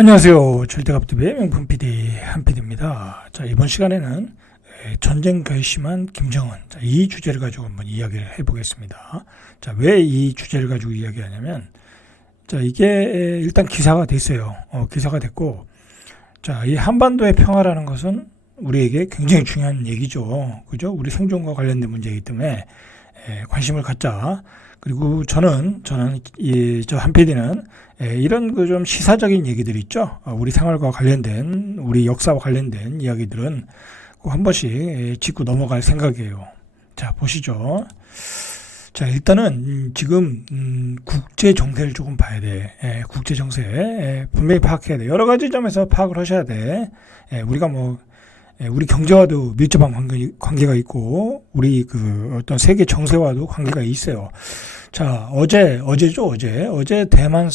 안녕하세요. 절대갑TV의 명품 PD 한PD입니다. 자, 이번 시간에는 전쟁 결심한 김정은, 이 주제를 가지고 한번 이야기를 해보겠습니다. 자, 왜 이 주제를 가지고 이야기하냐면, 자, 이게 일단 기사가 됐어요. 기사가 됐고, 자, 이 한반도의 평화라는 것은 우리에게 굉장히 중요한 얘기죠. 그죠? 우리 생존과 관련된 문제이기 때문에 관심을 갖자. 그리고 저는 저 한PD는 이런 그 좀 시사적인 얘기들 있죠. 우리 생활과 관련된, 우리 역사와 관련된 이야기들은 꼭 한 번씩 짚고 넘어갈 생각이에요. 자, 보시죠. 자, 일단은 지금 국제 정세를 조금 봐야 돼. 국제 정세 분명히 파악해야 돼. 여러 가지 점에서 파악을 하셔야 돼. 우리가 우리 경제와도 밀접한 관계가 있고, 우리 그 어떤 세계 정세와도 관계가 있어요. 자, 어제 대만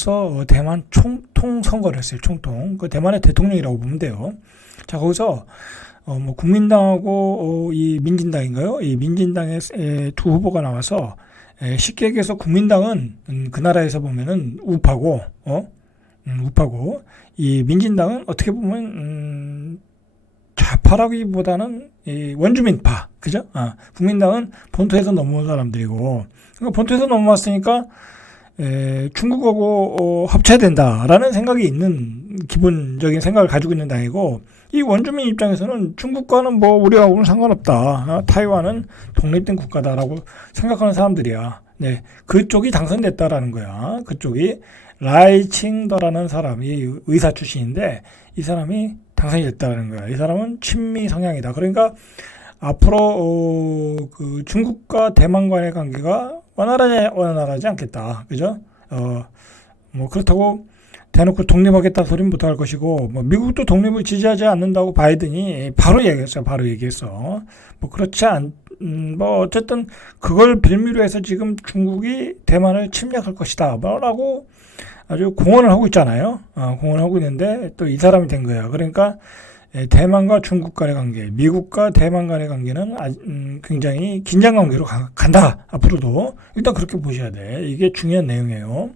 총통 선거를 했어요. 총통. 그 대만의 대통령이라고 보면 돼요. 자, 거기서 국민당하고 이 민진당인가요? 이 민진당의 두 후보가 나와서 쉽게 얘기해서 국민당은 그 나라에서 보면은 우파고, 우파고, 이 민진당은 어떻게 보면 좌파라기보다는 원주민파, 그죠? 국민당은 본토에서 넘어온 사람들이고, 그러니까 본토에서 넘어왔으니까 중국하고 합쳐야 된다라는 생각이 있는, 기본적인 생각을 가지고 있는 당이고, 이 원주민 입장에서는 중국과는 우리하고는 상관없다. 타이완은 독립된 국가다라고 생각하는 사람들이야. 네, 그쪽이 당선됐다라는 거야. 그쪽이 라이칭더라는 사람이 의사 출신인데, 이 사람이 당선이 됐다는 거야. 이 사람은 친미 성향이다. 그러니까 앞으로 그 중국과 대만 간의 관계가 원활하지 않겠다. 그죠? 그렇다고 대놓고 독립하겠다 소리는 못할 것이고, 미국도 독립을 지지하지 않는다고 바이든이 바로 얘기했어. 어쨌든 그걸 빌미로 해서 지금 중국이 대만을 침략할 것이다. 라고 아주 공언을 하고 있잖아요. 공언을 하고 있는데 또 이 사람이 된 거야. 그러니까 대만과 중국 간의 관계, 미국과 대만 간의 관계는 굉장히 긴장 관계로 간다. 앞으로도. 일단 그렇게 보셔야 돼. 이게 중요한 내용이에요.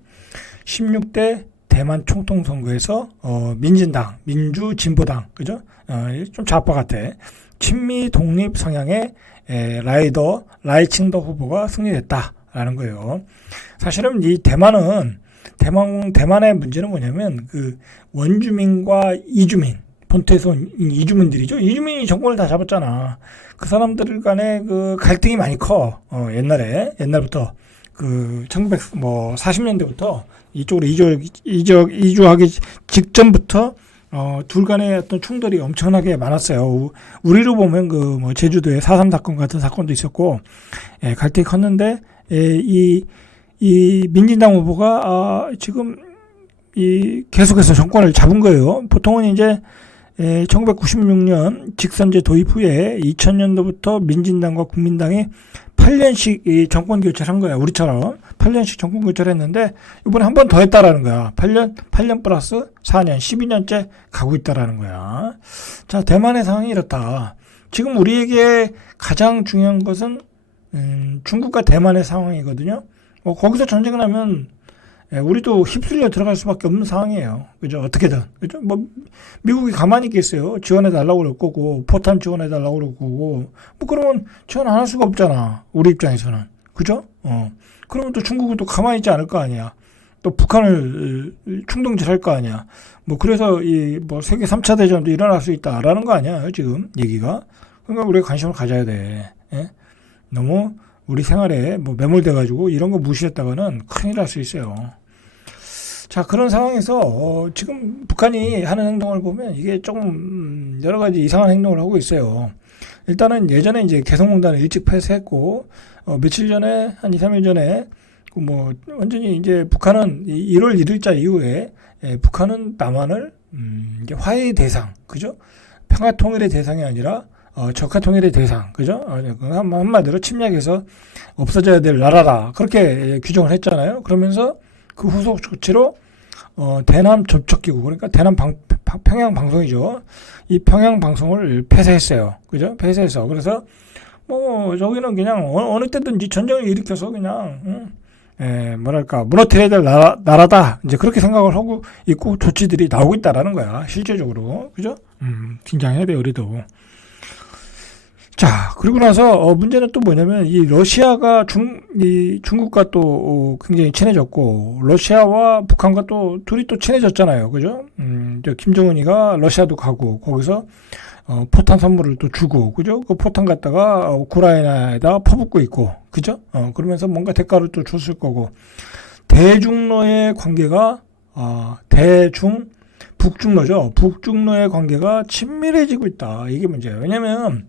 16대 대만 총통 선거에서 민진당, 민주진보당, 그죠? 좀 좌파 같아. 친미 독립 성향의 라이칭더 후보가 승리했다라는 거예요. 사실은 이 대만의 문제는 뭐냐면 그 원주민과 이주민, 본토에서 온 이주민들이죠. 이주민이 정권을 다 잡았잖아. 그 사람들 간에 그 갈등이 많이 커. 옛날부터 그 1940년대부터 이쪽으로 이주하기 직전부터 둘 간의 어떤 충돌이 엄청나게 많았어요. 우리로 보면 제주도에 4.3 사건 같은 사건도 있었고, 갈등이 컸는데, 이 민진당 후보가 지금 계속해서 정권을 잡은 거예요. 보통은 이제 1996년 직선제 도입 후에 2000년도부터 민진당과 국민당이 8년씩 정권 교체를 한 거야. 우리처럼 8년씩 정권 교체를 했는데 이번에 한 번 더 했다라는 거야. 8년 플러스 4년, 12년째 가고 있다라는 거야. 자, 대만의 상황이 이렇다. 지금 우리에게 가장 중요한 것은 중국과 대만의 상황이거든요. 거기서 전쟁을 하면 우리도 휩쓸려 들어갈 수밖에 없는 상황이에요. 그죠? 어떻게든. 그죠? 미국이 가만히 있겠어요. 지원해달라고 그럴 거고, 포탄 지원해달라고 그럴 거고, 그러면 지원 안 할 수가 없잖아. 우리 입장에서는. 그죠? 그러면 또 중국은 또 가만히 있지 않을 거 아니야. 또 북한을 충동질 할 거 아니야. 그래서 세계 3차 대전도 일어날 수 있다라는 거 아니야. 지금 얘기가. 그러니까 우리가 관심을 가져야 돼. 예? 너무 우리 생활에 매몰돼가지고 이런 거 무시했다가는 큰일 날 수 있어요. 자, 그런 상황에서 지금 북한이 하는 행동을 보면 이게 조금 여러 가지 이상한 행동을 하고 있어요. 일단은 예전에 이제 개성공단을 일찍 폐쇄했고, 며칠 전에, 한 2, 3일 전에, 완전히 이제 북한은 1월 1일자 이후에, 북한은 남한을, 이제 화해의 대상, 그죠? 평화 통일의 대상이 아니라, 적화 통일의 대상, 그죠? 한마디로 침략해서 없어져야 될 나라다. 그렇게 규정을 했잖아요. 그러면서 그 후속 조치로, 대남 접촉기구, 그러니까 평양 방송이죠. 이 평양 방송을 폐쇄했어요. 그죠? 폐쇄해서. 그래서, 저기는 그냥 어느 때든지 전쟁을 일으켜서 그냥, 뭐랄까, 무너뜨려야 될 나라다. 이제 그렇게 생각을 하고 있고 조치들이 나오고 있다라는 거야. 실제적으로. 그죠? 긴장해야 돼, 우리도. 자, 그리고 나서, 문제는 또 뭐냐면, 이 러시아가 중국과 또 굉장히 친해졌고, 러시아와 북한과 또 둘이 또 친해졌잖아요. 그죠? 김정은이가 러시아도 가고, 거기서, 포탄 선물을 또 주고, 그죠? 그 포탄 갖다가 우크라이나에다 퍼붓고 있고, 그죠? 그러면서 뭔가 대가를 또 줬을 거고, 대중로의 관계가, 북중로죠. 북중로의 관계가 친밀해지고 있다. 이게 문제예요. 왜냐면,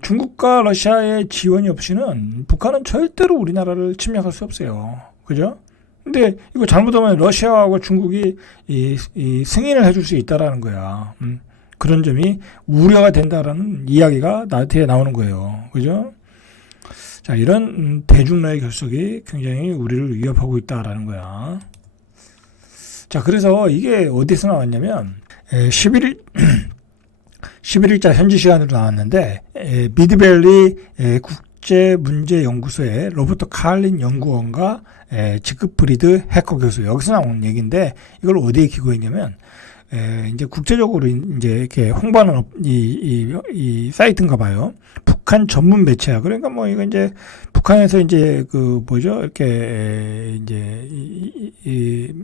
중국과 러시아의 지원이 없이는 북한은 절대로 우리나라를 침략할 수 없어요. 그죠? 근데 이거 잘못하면 러시아하고 중국이 이 승인을 해줄 수 있다라는 거야. 그런 점이 우려가 된다라는 이야기가 나한테 나오는 거예요. 그죠? 자, 이런 대중로의 결속이 굉장히 우리를 위협하고 있다라는 거야. 자, 그래서 이게 어디서 나왔냐면 11일자 현지 시간으로 나왔는데 미드밸리 국제문제연구소의 로버트 칼린 연구원과 지크 프리드 해커 교수 여기서 나온 얘기인데 이걸 어디에 기고했냐면 이제 국제적으로 이제 이렇게 홍보하는 이 사이트인가 봐요. 북한 전문 매체야. 그러니까 뭐 이거 이제 북한에서 이제 그 뭐죠? 이렇게 이제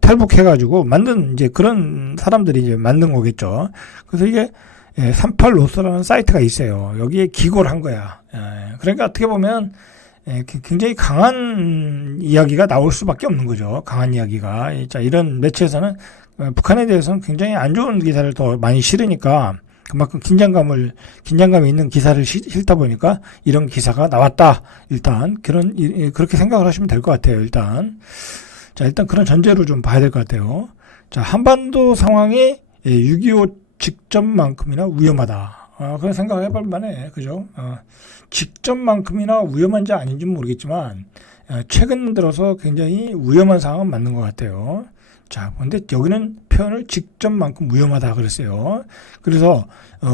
탈북해가지고 만든 이제 그런 사람들이 이제 만든 거겠죠. 그래서 이게 38로스라는 사이트가 있어요. 여기에 기고를 한 거야. 그러니까 어떻게 보면 굉장히 강한 이야기가 나올 수밖에 없는 거죠. 강한 이야기가. 자, 이런 매체에서는 북한에 대해서는 굉장히 안 좋은 기사를 더 많이 실으니까 그만큼 긴장감이 있는 기사를 실다 보니까 이런 기사가 나왔다. 일단 그렇게 생각을 하시면 될 것 같아요. 일단 그런 전제로 좀 봐야 될 것 같아요. 자, 한반도 상황이 6.25 직전만큼이나 위험하다. 그런 생각을 해볼 만해. 그죠? 직전만큼이나 위험한지 아닌지는 모르겠지만, 최근 들어서 굉장히 위험한 상황은 맞는 것 같아요. 자, 근데 여기는 표현을 직전만큼 위험하다 그랬어요. 그래서,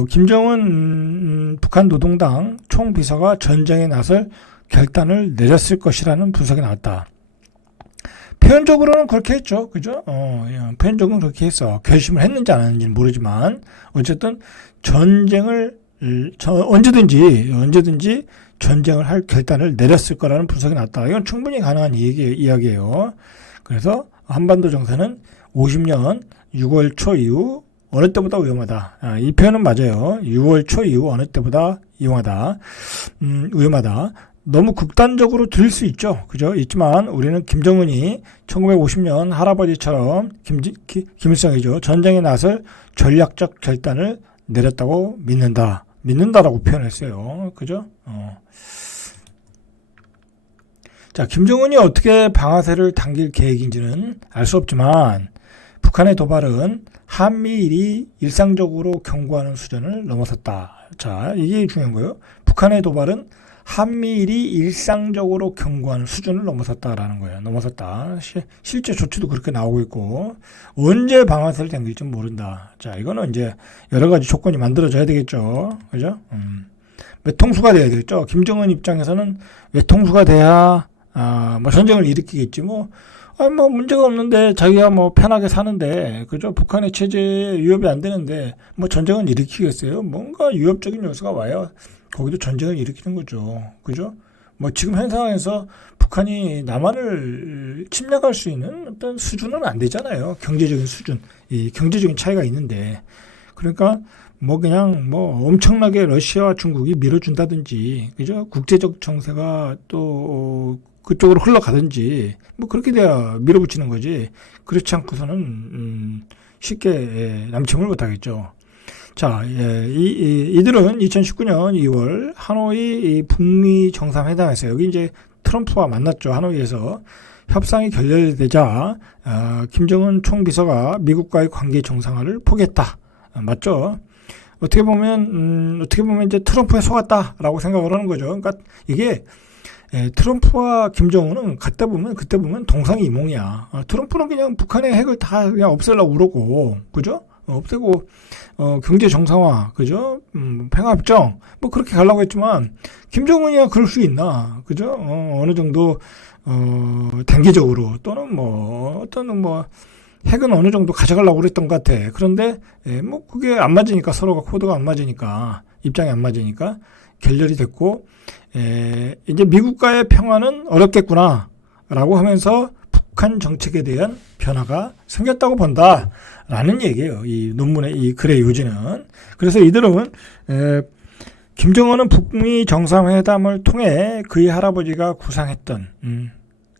김정은 북한 노동당 총비서가 전쟁에 나설 결단을 내렸을 것이라는 분석이 나왔다. 표현적으로는 그렇게 했죠. 그죠? 표현적으로는 그렇게 했어. 결심을 했는지 안 했는지는 모르지만, 어쨌든, 언제든지 전쟁을 할 결단을 내렸을 거라는 분석이 나왔다. 이건 충분히 가능한 이야기예요. 그래서 한반도 정세는 50년 6월 초 이후 어느 때보다 위험하다. 이 표현은 맞아요. 6월 초 이후 어느 때보다 위험하다. 너무 극단적으로 들릴 수 있죠. 그죠? 있지만 우리는 김정은이 1950년 할아버지처럼 김일성이죠. 전쟁에 나설 전략적 결단을 내렸다고 믿는다라고 표현했어요. 그죠? 자, 김정은이 어떻게 방아쇠를 당길 계획인지는 알 수 없지만 북한의 도발은 한미일이 일상적으로 경고하는 수준을 넘어섰다. 자, 이게 중요한 거예요. 북한의 도발은 한미일이 일상적으로 경고하는 수준을 넘어섰다라는 거예요. 넘어섰다. 실제 조치도 그렇게 나오고 있고 언제 방아쇠를 당길지 모른다. 자, 이거는 이제 여러 가지 조건이 만들어져야 되겠죠. 그죠? 외통수가 돼야 되겠죠. 김정은 입장에서는 외통수가 돼야 뭐 전쟁을 일으키겠지. 뭐 문제가 없는데 자기가 뭐 편하게 사는데 그죠? 북한의 체제에 위협이 안 되는데 뭐 전쟁은 일으키겠어요. 뭔가 위협적인 요소가 와요. 거기도 전쟁을 일으키는 거죠. 그죠? 뭐 지금 현 상황에서 북한이 남한을 침략할 수 있는 어떤 수준은 안 되잖아요. 경제적인 수준. 이 경제적인 차이가 있는데. 그러니까 그냥 엄청나게 러시아와 중국이 밀어준다든지, 그죠? 국제적 정세가 또 그쪽으로 흘러가든지, 그렇게 돼야 밀어붙이는 거지. 그렇지 않고서는, 쉽게 남침을 못하겠죠. 자, 이들은 2019년 2월 하노이 북미 정상회담에서 여기 이제 트럼프와 만났죠. 하노이에서 협상이 결렬되자 김정은 총비서가 미국과의 관계 정상화를 포기했다. 맞죠? 어떻게 보면 이제 트럼프에 속았다라고 생각을 하는 거죠. 그러니까 이게 트럼프와 김정은은 그때 보면 동상이몽이야. 트럼프는 그냥 북한의 핵을 다 그냥 없애려고 그러고, 그죠? 없애고 경제 정상화, 그죠? 평화협정 뭐 그렇게 가려고 했지만 김정은이야 그럴 수 있나, 그죠? 어느 정도 단계적으로 또는 뭐 어떤 뭐 핵은 어느 정도 가져가려고 그랬던 것 같아. 그런데 뭐 그게 안 맞으니까, 서로가 코드가 안 맞으니까, 입장이 안 맞으니까 결렬이 됐고, 이제 미국과의 평화는 어렵겠구나라고 하면서 북한 정책에 대한 변화가 생겼다고 본다라는 얘기예요. 이 논문의 이 글의 요지는. 그래서 이들은 김정은은 북미 정상회담을 통해 그의 할아버지가 구상했던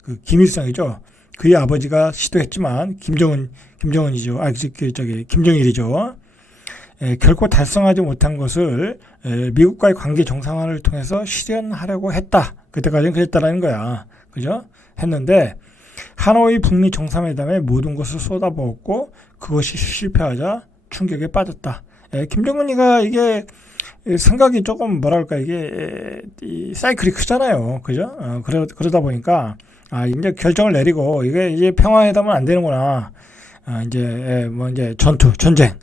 그 김일성이죠. 그의 아버지가 시도했지만 김정은이죠. 김정일이죠. 결코 달성하지 못한 것을 미국과의 관계 정상화를 통해서 실현하려고 했다. 그때까지는 그랬다라는 거야. 그죠? 했는데 하노이 북미 정상회담에 모든 것을 쏟아부었고 그것이 실패하자 충격에 빠졌다. 김정은이가 이게 생각이 조금 뭐랄까, 이게 이 사이클이 크잖아요. 그죠? 그러다 보니까 이제 결정을 내리고 이게 이제 평화회담은 안 되는구나. 이제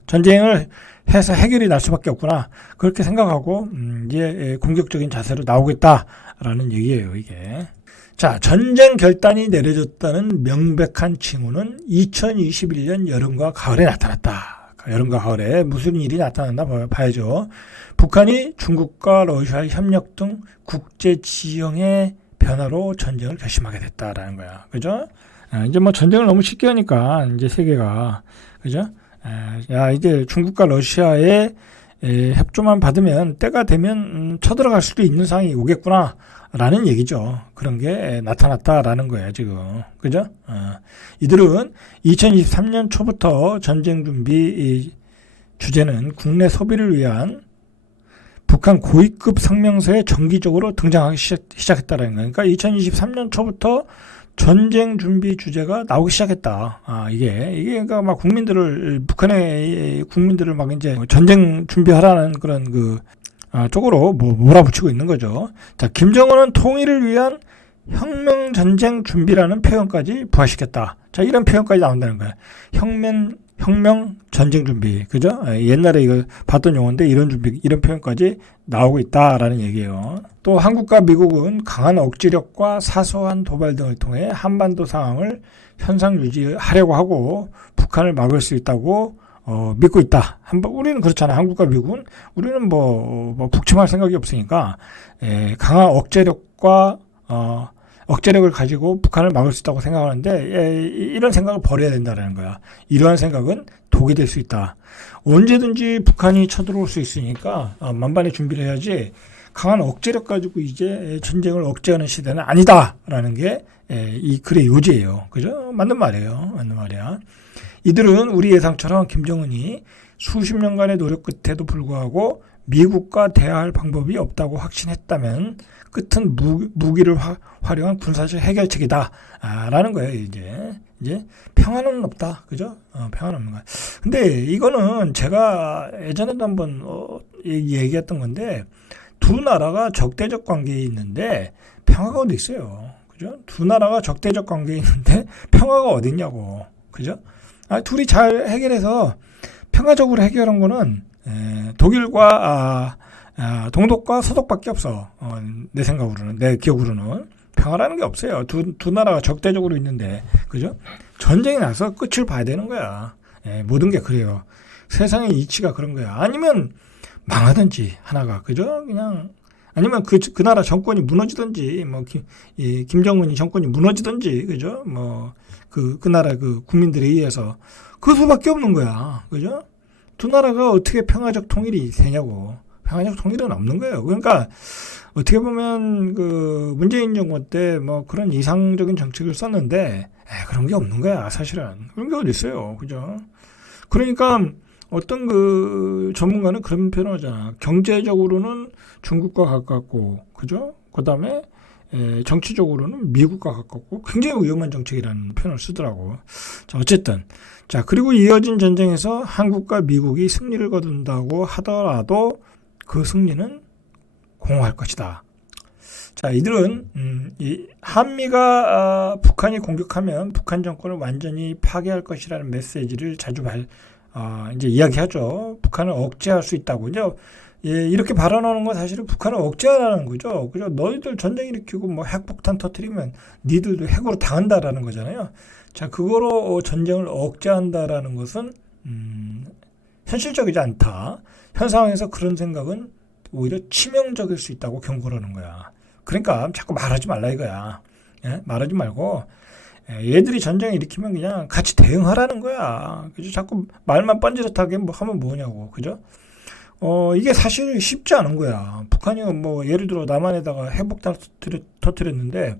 전쟁을 해서 해결이 날 수밖에 없구나. 그렇게 생각하고 이제 공격적인 자세로 나오겠다라는 얘기예요, 이게. 자, 전쟁 결단이 내려졌다는 명백한 징후는 2021년 여름과 가을에 나타났다. 여름과 가을에 무슨 일이 나타났나 봐야죠. 북한이 중국과 러시아의 협력 등 국제 지형의 변화로 전쟁을 결심하게 됐다라는 거야. 그죠? 이제 뭐 전쟁을 너무 쉽게 하니까 이제 세계가, 그죠? 이제 중국과 러시아의 협조만 받으면 때가 되면 쳐들어갈 수도 있는 상황이 오겠구나 라는 얘기죠. 그런 게 나타났다라는 거예요, 지금. 그죠? 이들은 2023년 초부터 전쟁 준비 주제는 국내 소비를 위한 북한 고위급 성명서에 정기적으로 등장하기 시작했다는 거예요. 그러니까 2023년 초부터 전쟁 준비 주제가 나오기 시작했다. 이게 그러니까 막 북한의 국민들을 막 이제 전쟁 준비하라는 그런 쪽으로 몰아붙이고 있는 거죠. 자, 김정은은 통일을 위한 혁명 전쟁 준비라는 표현까지 부활시켰다. 자, 이런 표현까지 나온다는 거예요. 혁명 전쟁 준비. 그죠? 옛날에 이거 봤던 용어인데 이런 표현까지 나오고 있다라는 얘기예요. 또 한국과 미국은 강한 억지력과 사소한 도발 등을 통해 한반도 상황을 현상 유지하려고 하고 북한을 막을 수 있다고 믿고 있다. 우리는 그렇잖아요. 한국과 미국은 우리는 뭐 북침할 생각이 없으니까 강한 억제력을 가지고 북한을 막을 수 있다고 생각하는데 이런 생각을 버려야 된다는 거야. 이러한 생각은 독이 될 수 있다. 언제든지 북한이 쳐들어올 수 있으니까 만반의 준비를 해야지 강한 억제력 가지고 이제 전쟁을 억제하는 시대는 아니다라는 게 이 글의 요지예요. 그죠? 맞는 말이에요. 맞는 말이야. 이들은 우리 예상처럼 김정은이 수십 년간의 노력 끝에도 불구하고 미국과 대화할 방법이 없다고 확신했다면 끝은 무기를 활용한 군사적 해결책이다. 라는 거예요, 이제. 평화는 없다. 그죠? 평화는 없는 거야. 근데 이거는 제가 예전에도 한번 얘기했던 건데, 두 나라가 적대적 관계에 있는데 평화가 어디 있어요. 그죠? 두 나라가 적대적 관계에 있는데 평화가 어디 있냐고. 그죠? 둘이 잘 해결해서 평화적으로 해결한 거는 독일과 동독과 서독밖에 없어. 내 생각으로는, 내 기억으로는 평화라는 게 없어요. 두 나라가 적대적으로 있는데, 그죠? 전쟁이 나서 끝을 봐야 되는 거야. 모든 게 그래요. 세상의 이치가 그런 거야. 아니면 망하든지 하나가, 그죠? 그냥 아니면 그 나라 정권이 무너지든지, 김정은이 정권이 무너지든지, 그죠? 그 나라 국민들에 의해서 그 수밖에 없는 거야. 그죠? 두 나라가 어떻게 평화적 통일이 되냐고. 평화적 통일은 없는 거예요. 그러니까 어떻게 보면 문재인 정권 때 그런 이상적인 정책을 썼는데 그런 게 없는 거야. 사실은 그런 게 어디 있어요. 그죠? 그러니까 어떤 전문가는 그런 표현을 하잖아. 경제적으로는 중국과 가깝고, 그죠? 그 다음에 정치적으로는 미국과 가깝고 굉장히 위험한 정책이라는 표현을 쓰더라고. 자, 어쨌든. 자, 그리고 이어진 전쟁에서 한국과 미국이 승리를 거둔다고 하더라도 그 승리는 공허할 것이다. 자, 이들은 한미가 북한이 공격하면 북한 정권을 완전히 파괴할 것이라는 메시지를 자주 이제 이야기하죠. 북한을 억제할 수 있다고. 이제 이렇게 발언하는 건 사실은 북한을 억제하라는 거죠. 그죠? 너희들 전쟁 일으키고 뭐 핵폭탄 터뜨리면 니들도 핵으로 당한다라는 거잖아요. 자, 그거로 전쟁을 억제한다라는 것은 현실적이지 않다. 현 상황에서 그런 생각은 오히려 치명적일 수 있다고 경고를 하는 거야. 그러니까 자꾸 말하지 말라 이거야. 예? 말하지 말고 얘들이 전쟁을 일으키면 그냥 같이 대응하라는 거야. 그죠? 자꾸 말만 뻔지르하게 뭐 하면 뭐냐고. 그죠? 이게 사실 쉽지 않은 거야. 북한이 뭐 예를 들어 남한에다가 핵폭탄을 터뜨렸는데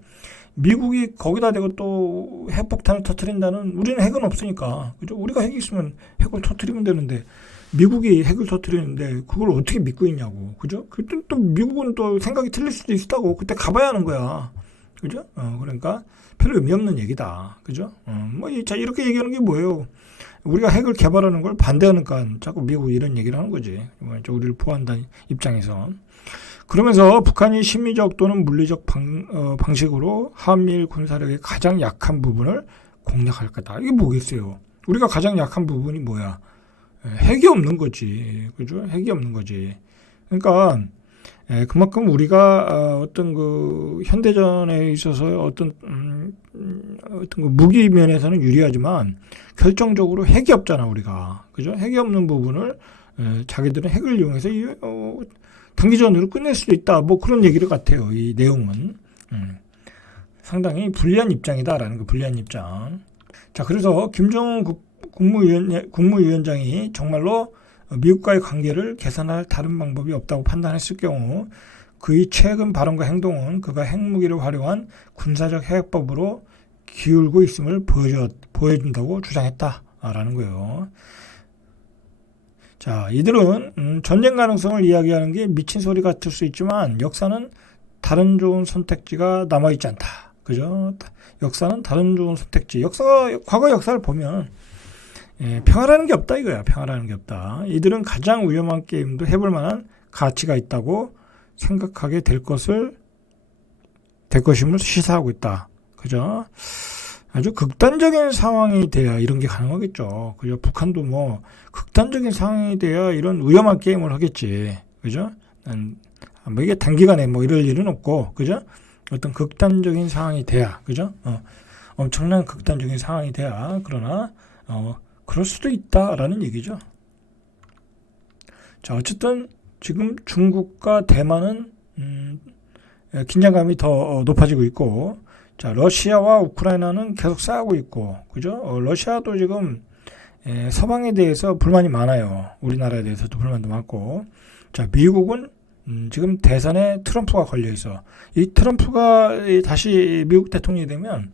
미국이 거기다 대고 또 핵폭탄을 터뜨린다는, 우리는 핵은 없으니까. 그죠? 우리가 핵이 있으면 핵을 터뜨리면 되는데 미국이 핵을 터뜨리는데 그걸 어떻게 믿고 있냐고. 그죠? 그때 또 미국은 또 생각이 틀릴 수도 있다고. 그때 가봐야 하는 거야. 그죠? 그러니까 별로 의미 없는 얘기다. 그죠? 자, 이렇게 얘기하는 게 뭐예요? 우리가 핵을 개발하는 걸 반대하니까 자꾸 미국이 이런 얘기를 하는 거지. 우리를 보호한다는 입장에서. 그러면서 북한이 심리적 또는 물리적 방식으로 한미일 군사력의 가장 약한 부분을 공략할 거다. 이게 뭐겠어요? 우리가 가장 약한 부분이 뭐야? 핵이 없는 거지. 그죠? 핵이 없는 거지. 그러니까 그만큼 우리가 어떤 그 현대전에 있어서 어떤 그 무기 면에서는 유리하지만 결정적으로 핵이 없잖아 우리가. 그죠? 핵이 없는 부분을 자기들은 핵을 이용해서 단기전으로 끝낼 수도 있다. 뭐 그런 얘기를 같아요. 이 내용은 상당히 불리한 입장이다라는 거. 불리한 입장. 자, 그래서 김정은 국무위원장이 정말로 미국과의 관계를 개선할 다른 방법이 없다고 판단했을 경우 그의 최근 발언과 행동은 그가 핵무기를 활용한 군사적 해법으로 기울고 있음을 보여준다고 주장했다라는 거예요. 자, 이들은 전쟁 가능성을 이야기하는 게 미친 소리 같을 수 있지만 역사는 다른 좋은 선택지가 남아있지 않다. 그죠? 역사는 다른 좋은 선택지. 과거 역사를 보면 평화라는 게 없다 이거야. 평화라는 게 없다. 이들은 가장 위험한 게임도 해볼 만한 가치가 있다고 생각하게 될 것임을 시사하고 있다. 그죠? 아주 극단적인 상황이 돼야 이런 게 가능하겠죠. 그죠? 북한도 뭐 극단적인 상황이 돼야 이런 위험한 게임을 하겠지. 그죠? 뭐 이게 단기간에 뭐 이럴 일은 없고, 그죠? 어떤 극단적인 상황이 돼야, 그죠? 엄청난 극단적인 상황이 돼야, 그러나 그럴 수도 있다라는 얘기죠. 자, 어쨌든 지금 중국과 대만은 긴장감이 더 높아지고 있고, 자, 러시아와 우크라이나는 계속 싸우고 있고, 그죠? 러시아도 지금 서방에 대해서 불만이 많아요. 우리나라에 대해서도 불만도 많고, 자, 미국은 지금 대선에 트럼프가 걸려 있어. 이 트럼프가 다시 미국 대통령이 되면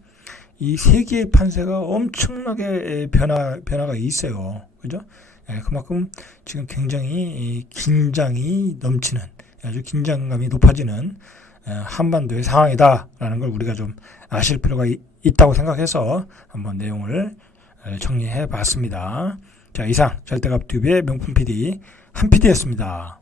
이 세계의 판세가 엄청나게 변화가 있어요. 그죠? 그만큼 지금 굉장히 긴장이 넘치는, 아주 긴장감이 높아지는 한반도의 상황이다라는 걸 우리가 좀 아실 필요가 있다고 생각해서 한번 내용을 정리해 봤습니다. 자, 이상 절대값TV의 명품 PD 한 PD였습니다.